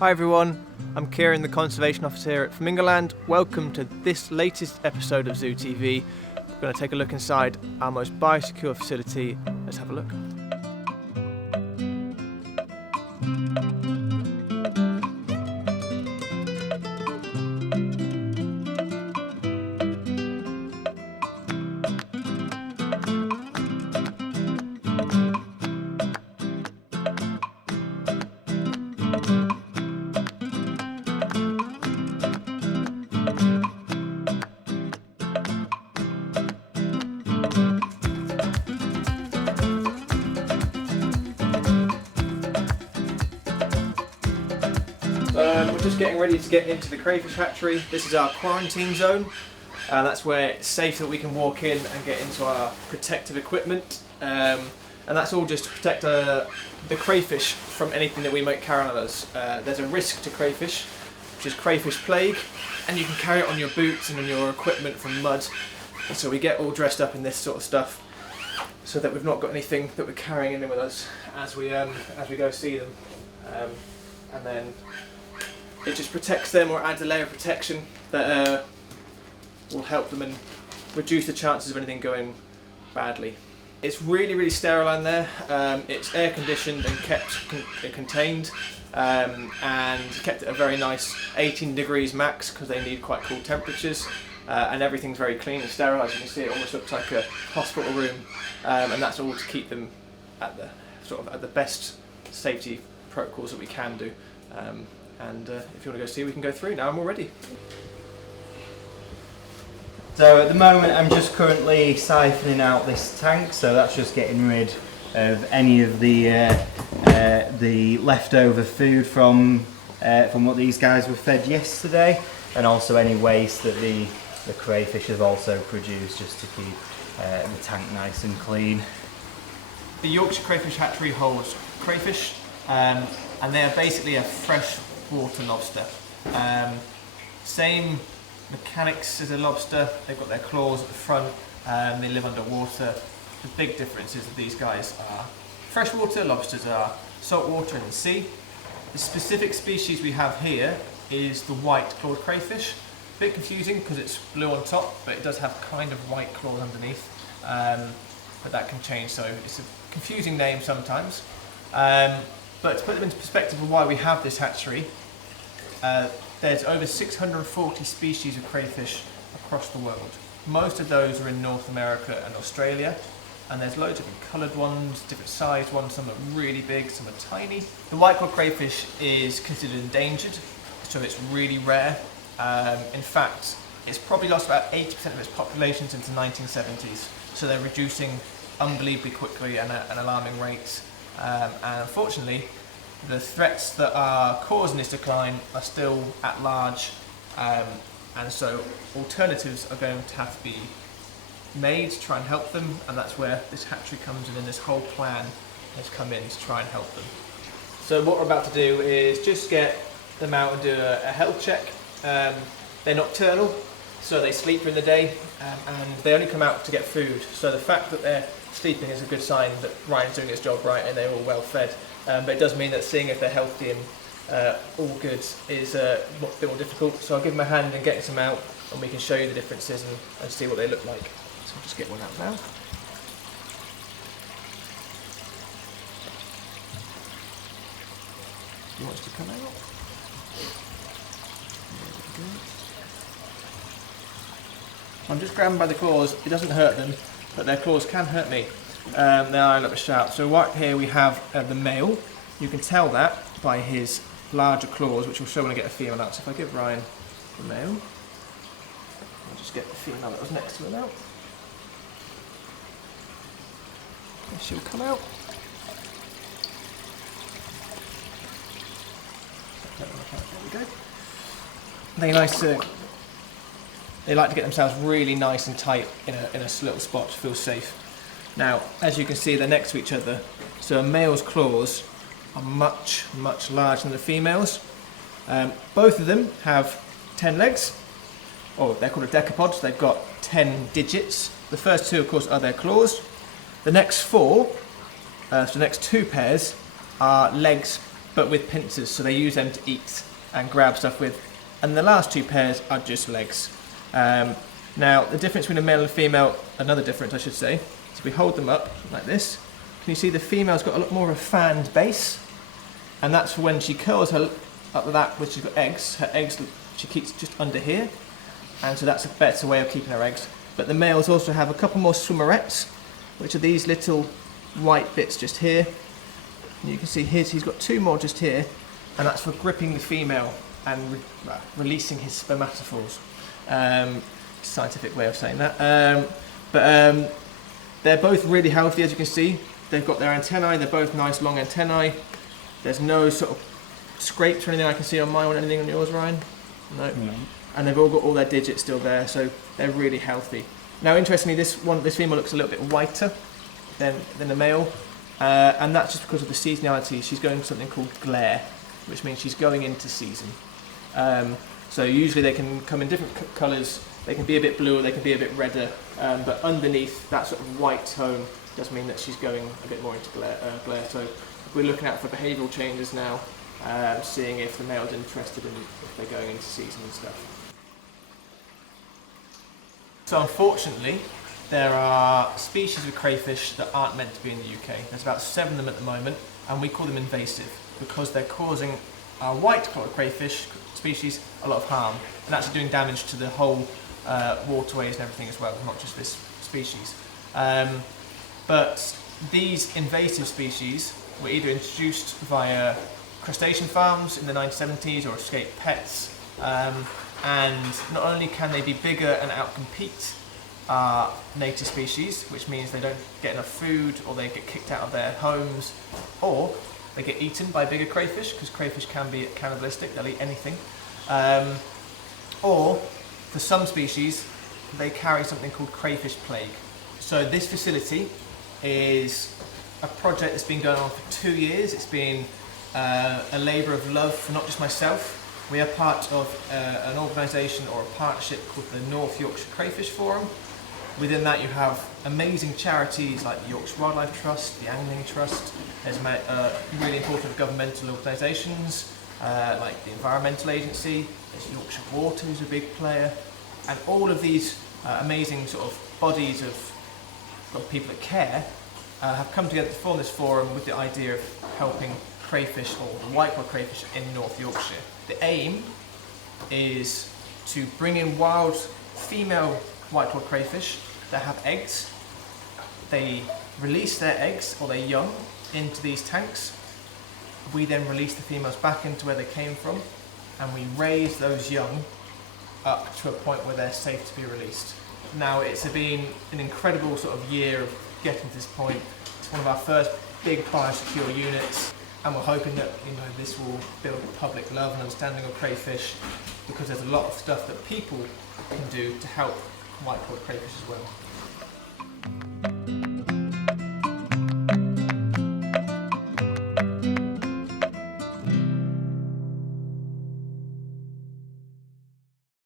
Hi everyone, I'm Kieran, the Conservation Officer here at Flamingoland. Welcome to this latest episode of Zoo TV. We're going to take a look inside our most biosecure facility. Let's have a look. We're just getting ready to get into the crayfish hatchery. This is our quarantine zone. That's where it's safe that we can walk in and get into our protective equipment. And that's all just to protect the crayfish from anything that we might carry on us. There's a risk to crayfish, which is crayfish plague, and you can carry it on your boots and on your equipment from mud. And so we get all dressed up in this sort of stuff so that we've not got anything that we're carrying in with us as we go see them. And then it just protects them, or adds a layer of protection that will help them and reduce the chances of anything going badly. It's really sterile in there. It's air conditioned and kept contained, and kept at a very nice 18 degrees max because they need quite cool temperatures. And everything's very clean and sterile. As you can see, it almost looks like a hospital room, and that's all to keep them at the best safety protocols that we can do. And if you want to go see, we can go through now. I'm all ready. So at the moment I'm just currently siphoning out this tank, so that's just getting rid of any of the leftover food from what these guys were fed yesterday, and also any waste that the crayfish have also produced, just to keep the tank nice and clean. The Yorkshire Crayfish Hatchery holds crayfish, and they are basically a fresh water lobster. Same mechanics as a lobster. They've got their claws at the front, they live underwater. The big difference is that these guys are freshwater, lobsters are saltwater in the sea. The specific species we have here is the white clawed crayfish. A bit confusing because it's blue on top, but it does have kind of white claws underneath. But that can change, so it's a confusing name sometimes. But to put them into perspective of why we have this hatchery, there's over 640 species of crayfish across the world. Most of those are in North America and Australia, and there's loads of different coloured ones, different sized ones. Some are really big, some are tiny. The white-clawed crayfish is considered endangered, so it's really rare. In fact, it's probably lost about 80% of its population since the 1970s, so they're reducing unbelievably quickly and at alarming rates. And unfortunately, the threats that are causing this decline are still at large, and so alternatives are going to have to be made to try and help them, and that's where this hatchery comes in, and this whole plan has come in to try and help them. So what we're about to do is just get them out and do a health check. They're nocturnal, so they sleep during the day, and they only come out to get food. So the fact that they're sleeping is a good sign that Ryan's doing his job right and they're all well fed. But it does mean that seeing if they're healthy and all good is a bit more difficult. So I'll give them a hand in getting some out, and we can show you the differences and see what they look like. So I'll just get one out now. He wants to come out. There we go. I'm just grabbing by the claws. It doesn't hurt them, but their claws can hurt me. They are a little bit sharp. So right here we have the male. You can tell that by his larger claws, which will show when I get a female out. So if I give Ryan the male, I'll just get the female that was next to him out. And she'll come out. There we go. They like to get themselves really nice and tight in a little spot to feel safe. Now, as you can see, they're next to each other, so a male's claws are much larger than the females. Both of them have 10 legs, or they're called a decapods. They've got 10 digits. The first two, of course, are their claws. The next four, so the next two pairs, are legs but with pincers, so they use them to eat and grab stuff with. And the last 2 pairs are just legs. Now, the difference between a male and a female, another difference I should say, is if we hold them up like this, can you see the female's got a lot more of a fanned base? And that's for when she curls her up with that, which she's got eggs. Her eggs she keeps just under here, and so that's a better way of keeping her eggs. But the males also have a couple more swimmerettes, which are these little white bits just here. And you can see here he's got 2 more just here, and that's for gripping the female and releasing his spermatophores. Scientific way of saying that. They're both really healthy, as you can see. They've got their antennae, they're both nice long antennae. There's no sort of scrapes or anything I can see on mine or anything on yours, Ryan? No. And they've all got all their digits still there, so they're really healthy. Now, interestingly, this female looks a little bit whiter than the male, and that's just because of the seasonality. She's going something called glare, which means she's going into season. So usually they can come in different colours. They can be a bit blue or they can be a bit redder, but underneath that sort of white tone does mean that she's going a bit more into glare. So we're looking out for behavioural changes now, seeing if the male's interested in if they're going into season and stuff. So unfortunately, there are species of crayfish that aren't meant to be in the UK. There's about 7 of them at the moment, and we call them invasive because they're causing our white-collared crayfish species a lot of harm, and actually doing damage to the whole waterways and everything as well, not just this species. But these invasive species were either introduced via crustacean farms in the 1970s or escaped pets, and not only can they be bigger and outcompete our native species, which means they don't get enough food or they get kicked out of their homes, or they get eaten by bigger crayfish, because crayfish can be cannibalistic, they'll eat anything. Or, for some species, they carry something called crayfish plague. So this facility is a project that's been going on for 2 years. It's been a labour of love for not just myself. We are part of an organisation or a partnership called the North Yorkshire Crayfish Forum. Within that you have amazing charities like the Yorkshire Wildlife Trust, the Angling Trust. There's really important governmental organisations like the Environmental Agency. There's Yorkshire Water, who's a big player. And all of these amazing sort of bodies of people that care have come together to form this forum with the idea of helping crayfish, or the white-collared crayfish, in North Yorkshire. The aim is to bring in wild female white-collared crayfish that have eggs. They release their eggs or their young into these tanks. We then release the females back into where they came from, and we raise those young up to a point where they're safe to be released. Now, it's been an incredible sort of year of getting to this point. It's one of our first big biosecure units, and we're hoping that this will build public love and understanding of crayfish, because there's a lot of stuff that people can do to help white-collared crayfish as well.